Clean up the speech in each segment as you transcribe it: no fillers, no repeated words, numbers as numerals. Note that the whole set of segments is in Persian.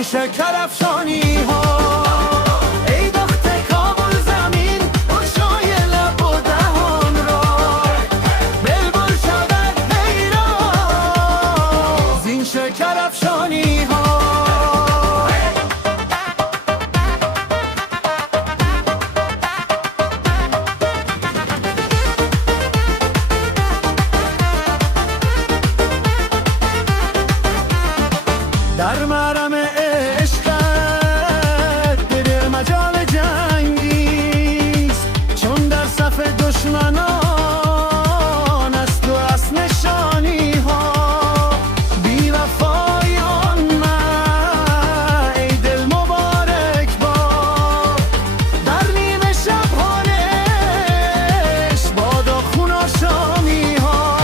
زین شکر افشانی ها. ای دخت کابل زمین بگشای لب و دهان را، بلبل شود حیران زین شکر افشانی ها. در مرم عشقت دل مجال جنگیست، چون در صف دشمنان از تو از نشانی ها. بی وفایان من ای دل مبارک باد، در نیمه شبانش بادا خون آشامی ها.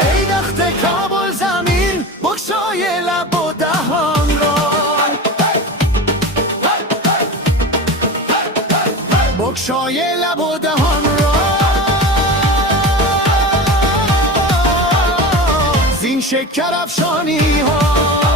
ای دخت کابل زمین بگشای لب و دهان را، بگشای لب و دهان را. زین شکر افشانی ها.